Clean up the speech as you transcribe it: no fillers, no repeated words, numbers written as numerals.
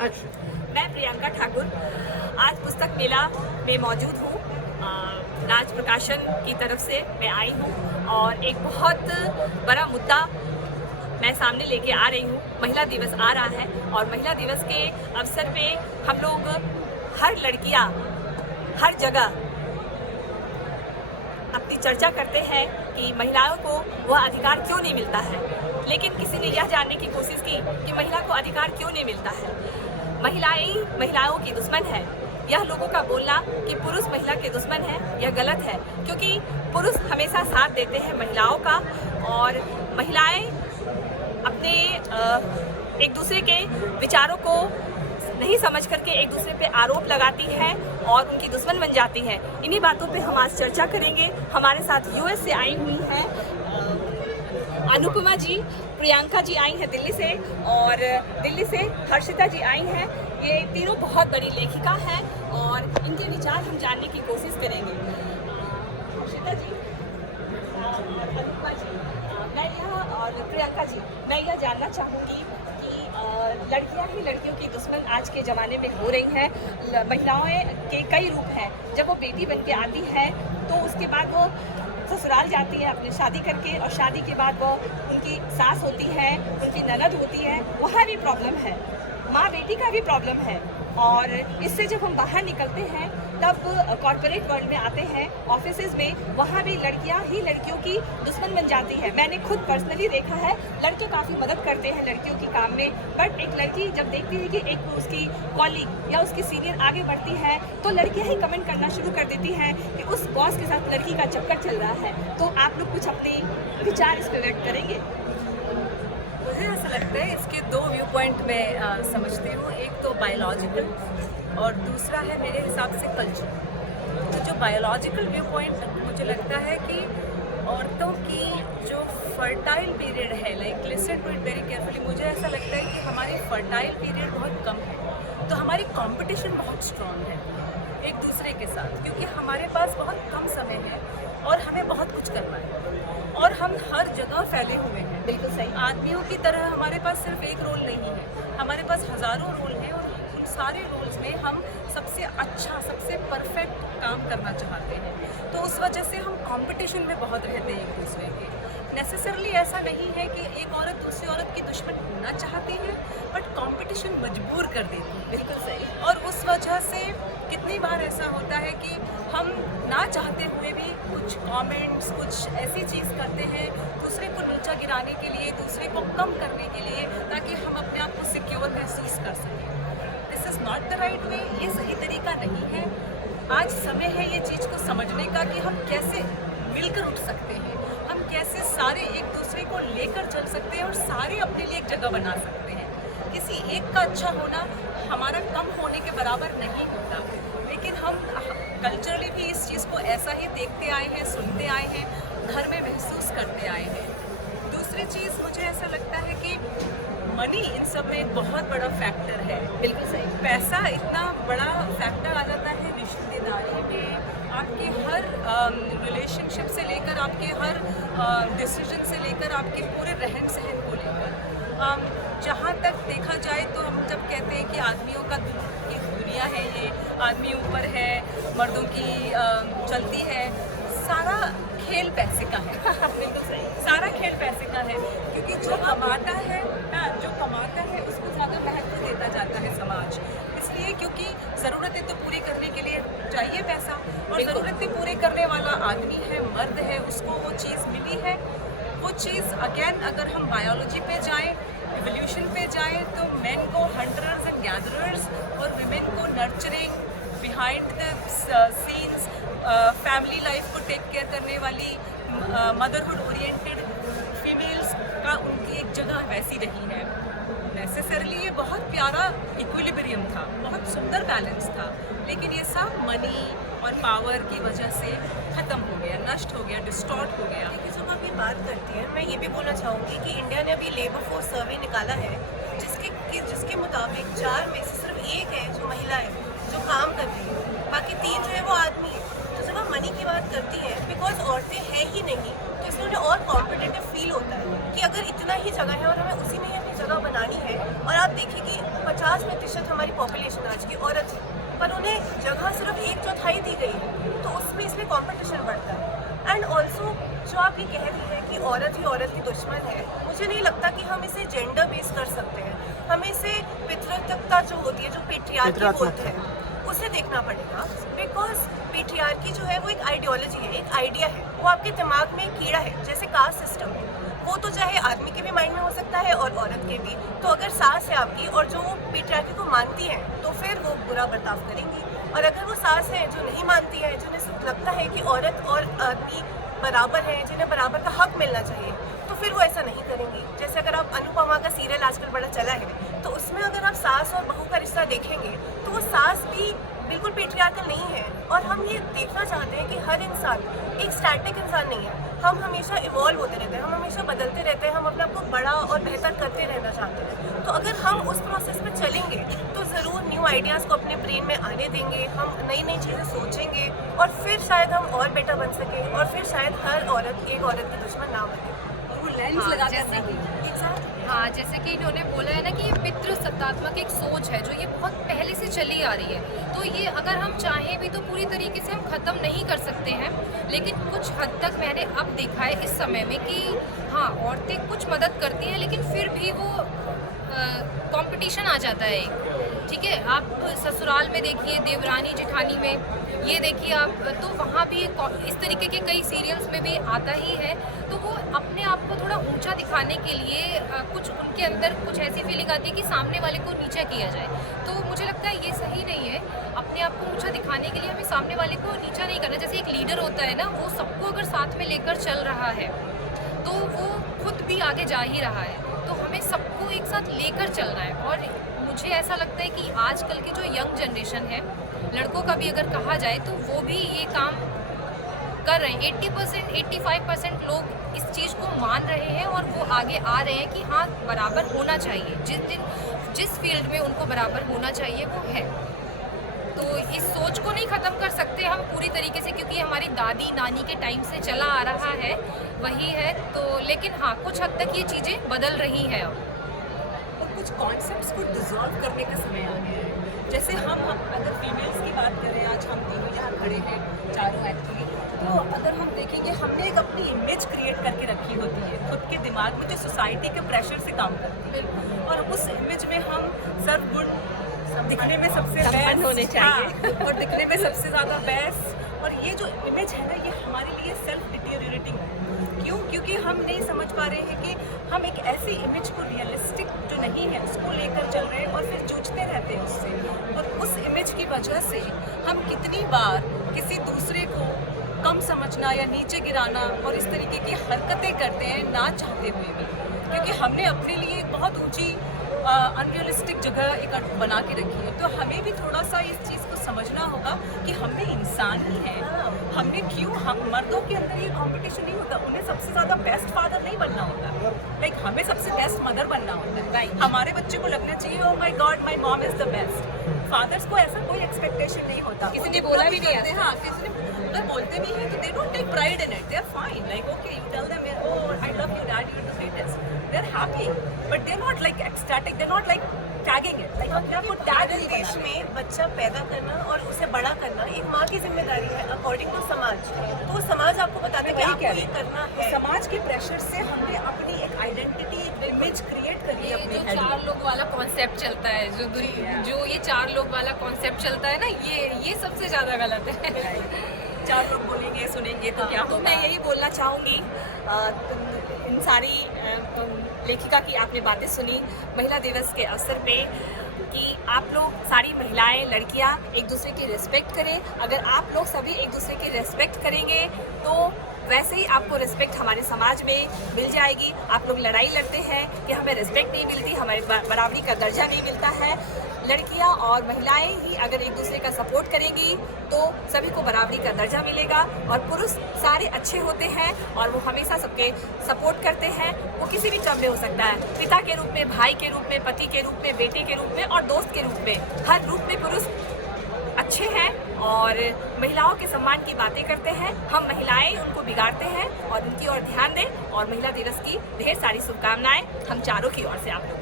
अच्छा। मैं प्रियंका ठाकुर आज पुस्तक मेला में मौजूद हूँ। राज प्रकाशन की तरफ से मैं आई हूँ और एक बहुत बड़ा मुद्दा मैं सामने लेके आ रही हूँ। महिला दिवस आ रहा है और महिला दिवस के अवसर पे हम लोग हर लड़कियाँ हर जगह अपनी चर्चा करते हैं कि महिलाओं को वह अधिकार क्यों नहीं मिलता है, लेकिन किसी ने यह जानने की कोशिश की कि महिला को अधिकार क्यों नहीं मिलता है। महिलाएं महिलाओं की दुश्मन है। यह लोगों का बोलना कि पुरुष महिला के दुश्मन है, यह गलत है, क्योंकि पुरुष हमेशा साथ देते हैं महिलाओं का और महिलाएं अपने एक दूसरे के विचारों को नहीं समझ करके एक दूसरे पे आरोप लगाती है और उनकी दुश्मन बन जाती है। इन्हीं बातों पे हम आज चर्चा करेंगे। हमारे साथ यूएस से आई हुई हैं अनुपमा जी, प्रियंका जी आई हैं दिल्ली से और दिल्ली से हर्षिता जी आई हैं। ये तीनों बहुत बड़ी लेखिका हैं और इनके विचार हम जानने की कोशिश करेंगे। हर्षिता जी और अनुपमा जी, और प्रियंका जी, मैं यह जानना चाहूँगी कि लड़कियां ही लड़कियों की दुश्मन आज के ज़माने में हो रही हैं। महिलाएं के कई रूप हैं। जब वो बेटी बन के आती है तो उसके बाद वो ससुराल जाती है अपनी शादी करके और शादी के बाद वो उनकी सास होती है, उनकी ननद होती है, वहाँ भी प्रॉब्लम है। माँ बेटी का भी प्रॉब्लम है और इससे जब हम बाहर निकलते हैं तब कॉर्पोरेट वर्ल्ड में आते हैं, ऑफिसेज में, वहाँ भी लड़कियाँ ही लड़कियों की दुश्मन बन जाती है। मैंने खुद पर्सनली देखा है, लड़के काफ़ी मदद करते हैं लड़कियों की काम में, बट एक लड़की जब देखती है कि एक उसकी कॉलीग या उसकी सीनियर आगे बढ़ती है तो लड़कियाँ ही कमेंट करना शुरू कर देती हैं कि उस बॉस के साथ लड़की का चक्कर चल रहा है। तो आप लोग कुछ अपने विचार इस पर व्यक्त करेंगे? मुझे ऐसा लगता है इसके दो व्यू पॉइंट मैं समझती हूँ। एक तो बायोलॉजिकल और दूसरा है मेरे हिसाब से कल्चर। तो जो बायोलॉजिकल व्यू पॉइंट मुझे लगता है कि औरतों की जो फर्टाइल पीरियड है, like listen to it very carefully, मुझे ऐसा लगता है कि हमारी फर्टाइल पीरियड बहुत कम है। तो हमारी कंपटीशन बहुत स्ट्रांग है एक दूसरे के साथ, क्योंकि हमारे पास बहुत कम समय है और हमें बहुत कुछ करना है और हम हर जगह फैले हुए हैं। बिल्कुल सही। आदमियों की तरह हमारे पास सिर्फ एक रोल नहीं है, हमारे पास हज़ारों रोल हैं और उन सारे रोल्स में हम सबसे अच्छा, सबसे परफेक्ट काम करना चाहते हैं। तो उस वजह से हम कंपटीशन में बहुत रहते हैं एक दूसरे के। नेसेसरली ऐसा नहीं है कि एक औरत दूसरी औरत की दुश्मन होना चाहती है, बट कंपटीशन मजबूर कर देती है। बिल्कुल सही। और उस वजह से कितनी बार ऐसा होता है कि हम ना चाहते हुए भी कुछ कमेंट्स, कुछ ऐसी चीज़ करते हैं दूसरे को नीचा गिराने के लिए, दूसरे को कम करने के लिए, ताकि हम अपने आप को सिक्योर महसूस कर सकें। This is not the right way. ये सही तरीका नहीं है। आज समय है ये चीज़ को समझने का कि हम कैसे मिलकर उठ सकते हैं, हम कैसे सारे एक दूसरे को लेकर चल सकते हैं और सारे अपने लिए एक जगह बना सकते हैं। किसी एक का अच्छा होना हमारा कम होने के बराबर नहीं होता, लेकिन हम कल्चरली भी इस चीज़ को ऐसा ही देखते आए हैं, सुनते आए हैं, घर में महसूस करते आए हैं। दूसरी चीज़ मुझे ऐसा लगता है कि मनी इन सब में एक बहुत बड़ा फैक्टर है। बिल्कुल सही। पैसा इतना बड़ा फैक्टर आ जाता है रिश्तेदारी में, आपके हर रिलेशनशिप से लेकर आपके हर डिसीजन से लेकर आपके पूरे रहन सहन को लेकर। जहाँ तक देखा जाए तो हम जब कहते हैं कि आदमियों का की दुनिया है, ये आदमी ऊपर है, मर्दों की चलती है, सारा खेल पैसे का है। बिल्कुल सही। सारा खेल पैसे का है, क्योंकि जो कमाता है उसको ज़्यादा महत्व देता जाता है समाज। इसलिए क्योंकि ज़रूरतें तो पूरी करने के लिए चाहिए पैसा, और ज़रूरतें पूरी करने वाला आदमी है, मर्द है, उसको वो चीज़ मिली है। वो चीज़ अगेन अगर हम बायोलॉजी पे जाएँ, एवोल्यूशन पे जाएँ, तो मेन को हंटर्स एंड गैदरर्स और विमेन को nurturing, behind the scenes, family life को टेक केयर करने वाली, मदरहुड ओरिएंटेड फीमेल्स का उनकी एक जगह वैसी रही है। नेसेसरली ये बहुत प्यारा इक्विलिब्रियम था, बहुत सुंदर बैलेंस था, लेकिन ये सब मनी और पावर की वजह से ख़त्म हो गया, नष्ट हो गया, डिस्टॉर्ट हो गया। देखिए, जब आप ये बात करती हैं, मैं ये भी बोलना चाहूँगी कि इंडिया ने अभी लेबर फोर्स सर्वे निकाला है जिसके मुताबिक 4 में से सिर्फ 1 है जो महिला है जो काम कर रही है, बाकी 3 जो है वो आदमी है। तो जब आप मनी की बात करती हैं, बिकॉज औरतें हैं ही नहीं, तो इसमें उन्हें और कॉम्पिटिटिव फील होता है कि अगर इतना ही जगह है और हमें उसी में ही अपनी जगह बनानी है। और आप देखिए कि 50 50% हमारी पॉपुलेशन आज की औरत है, पर उन्हें जगह सिर्फ 1/4 दी गई है, तो उसमें इसलिए कंपटीशन बढ़ता है। एंड ऑल्सो जो आप ये कह रही हैं कि औरत ही औरत की दुश्मन है, मुझे नहीं लगता कि हम इसे जेंडर बेस कर सकते हैं। हमें इसे पितृत्वता जो होती है, जो पेट्रियार्की बोलते हैं, उसे देखना पड़ेगा। बिकॉज पेट्रियार्की जो है वो एक आइडियोलॉजी है, एक आइडिया है, वो आपके दिमाग में एक कीड़ा है, जैसे कास्ट सिस्टम है। वो तो चाहे आदमी के भी माइंड में हो सकता है और औरत के भी। तो अगर सास है आपकी और जो वो पेट्रियार्की को मानती है, तो फिर वो बुरा बर्ताव करेंगी। और अगर वो सास है जो नहीं मानती है, जिन्हें लगता है कि औरत और आदमी बराबर हैं, जिन्हें बराबर का हक मिलना चाहिए, तो फिर वो ऐसा नहीं करेंगी। जैसे अगर आप अनुपमा का सीरियल आजकल बड़ा चला है, तो उसमें अगर आप सास और बहू का रिश्ता देखेंगे, तो वो सास भी बिल्कुल पेट्रियार्कल नहीं है। और हम ये देखना चाहते हैं कि हर इंसान एक स्टैटिक इंसान नहीं है। हम हमेशा इवॉल्व होते रहते हैं, हम हमेशा बदलते रहते हैं, हम अपने आप को बड़ा और बेहतर करते रहना चाहते हैं। तो अगर हम उस प्रोसेस में चलेंगे, तो ज़रूर न्यू आइडियाज़ को अपने ब्रेन में आने देंगे, हम नई नई चीज़ें सोचेंगे, और फिर शायद हम और बेटर बन सकें, और फिर शायद हर औरत एक औरत की दुश्मन ना बने। वो लेंस लगा कर हाँ, जैसे कि इन्होंने बोला है ना कि ये पितृ सत्तात्मक एक सोच है जो ये बहुत पहले से चली आ रही है। तो ये अगर हम चाहें भी तो पूरी तरीके से हम ख़त्म नहीं कर सकते हैं, लेकिन कुछ हद तक मैंने अब देखा है इस समय में कि हाँ, औरतें कुछ मदद करती हैं, लेकिन फिर भी वो कंपटीशन आ जाता है एक। ठीक है, आप ससुराल में देखिए, देवरानी जेठानी में ये देखिए आप, तो वहाँ भी इस तरीके के कई सीरियल्स में भी आता ही है। तो वो अपने आप को थोड़ा ऊंचा दिखाने के लिए कुछ उनके अंदर कुछ ऐसी फीलिंग आती है कि सामने वाले को नीचा किया जाए। तो मुझे लगता है ये सही नहीं है। अपने आप को ऊंचा दिखाने के लिए हमें सामने वाले को नीचा नहीं करना। जैसे एक लीडर होता है ना, वो सबको अगर साथ में लेकर चल रहा है तो वो खुद भी आगे जा ही रहा है। तो हमें सबको एक साथ लेकर चलना है। और मुझे ऐसा लगता है कि आजकल की जो यंग जनरेशन है, लड़कों का भी अगर कहा जाए, तो वो भी ये काम कर रहे हैं। 80% 85% लोग इस चीज़ को मान रहे हैं और वो आगे आ रहे हैं कि हाँ, बराबर होना चाहिए। जिस फील्ड में उनको बराबर होना चाहिए वो है। तो इस सोच को नहीं ख़त्म कर सकते हम पूरी तरीके से, क्योंकि हमारी दादी नानी के टाइम से चला आ रहा है, वही है। तो लेकिन हाँ, कुछ हद तक ये चीज़ें बदल रही हैं अब। और कुछ कॉन्सेप्ट्स को डिसॉल्व करने का समय आ गया है। जैसे हम अगर फीमेल्स की बात करें, आज हम तीनों यहाँ खड़े हैं, चारों एक्चुअली, तो अगर हम देखेंगे, हमने एक अपनी इमेज क्रिएट करके रखी होती है खुद के दिमाग में, जो सोसाइटी के प्रेशर से काम करती है। और उस इमेज में हम सर्वगुण, दिखने में सबसे बेस्ट होने चाहिए, और दिखने में सबसे ज़्यादा बेस्ट। और ये जो इमेज है ना, ये हमारे लिए सेल्फ डिटेरियोरेटिंग है। क्यों? क्योंकि हम नहीं समझ पा रहे हैं कि हम एक ऐसी इमेज को, रियलिस्टिक जो नहीं है, उसको लेकर चल रहे हैं और फिर जूझते रहते हैं उससे। और उस इमेज की वजह से हम कितनी बार किसी दूसरे को कम समझना या नीचे गिराना और इस तरीके की हरकतें करते हैं, ना चाहते हुए भी, क्योंकि हमने अपने लिए एक बहुत ऊंची अनरियलिस्टिक जगह एक बना के रखी है। तो हमें भी थोड़ा सा इस चीज़ को समझना होगा कि हम भी इंसान ही हैं। हमने क्यों, हम मर्दों के अंदर ये कंपटीशन नहीं होता, उन्हें सबसे ज़्यादा बेस्ट फादर नहीं बनना होता, लाइक हमें सबसे बेस्ट मदर बनना होता है। हमारे बच्चे को लगना चाहिए, oh my god, my mom is the best. Fathers को ऐसा कोई एक्सपेक्टेशन नहीं होता। किसी ने बोला भी नहीं है। हाँ, किसी ने अगर बोलते भी हैं तो they don't take pride in it, they are fine, like okay, you tell them, oh I love you dad, you are the greatest, they are happy, but they are not like ecstatic, they are not like tagging it, like अपने आप को tag नहीं देश करना। में बच्चा पैदा करना और उसे बड़ा करना एक माँ की जिम्मेदारी है, अकॉर्डिंग टू समाज। तो समाज आपको बताता है कि आपको ये करना है। समाज के प्रेशर से हमने अपनी एक आइडेंटिटी, एक इमेज क्रिएट करी है ये अपने जो हेड में। 4 लोग वाला कॉन्सेप्ट चलता है, जो ये 4 लोग वाला कॉन्सेप्ट चलता है ना, ये सबसे ज़्यादा गलत है। 4 लोग बोलेंगे, सुनेंगे तो क्या तो होगा? मैं यही बोलना चाहूँगी, इन सारी लेखिका की आपने बातें सुनी महिला दिवस के अवसर पे, कि आप लोग सारी महिलाएं, लड़कियां एक दूसरे की रिस्पेक्ट करें। अगर आप लोग सभी एक दूसरे की रिस्पेक्ट करेंगे तो वैसे ही आपको रिस्पेक्ट हमारे समाज में मिल जाएगी। आप लोग लड़ाई लड़ते हैं कि हमें रिस्पेक्ट नहीं मिलती, हमारे बराबरी का दर्जा नहीं मिलता है। लड़कियां और महिलाएं ही अगर एक दूसरे का सपोर्ट करेंगी तो सभी को बराबरी का दर्जा मिलेगा। और पुरुष सारे अच्छे होते हैं और वो हमेशा सबके सपोर्ट करते हैं। वो किसी भी टर्म में हो सकता है, पिता के रूप में, भाई के रूप में, पति के रूप में, बेटे के रूप में और दोस्त के रूप में। हर रूप में पुरुष अच्छे हैं और महिलाओं के सम्मान की बातें करते हैं। हम महिलाएं उनको बिगाड़ते हैं और उनकी ओर ध्यान दें। और महिला दिवस की ढेर सारी शुभकामनाएं हम चारों की ओर से आप लोग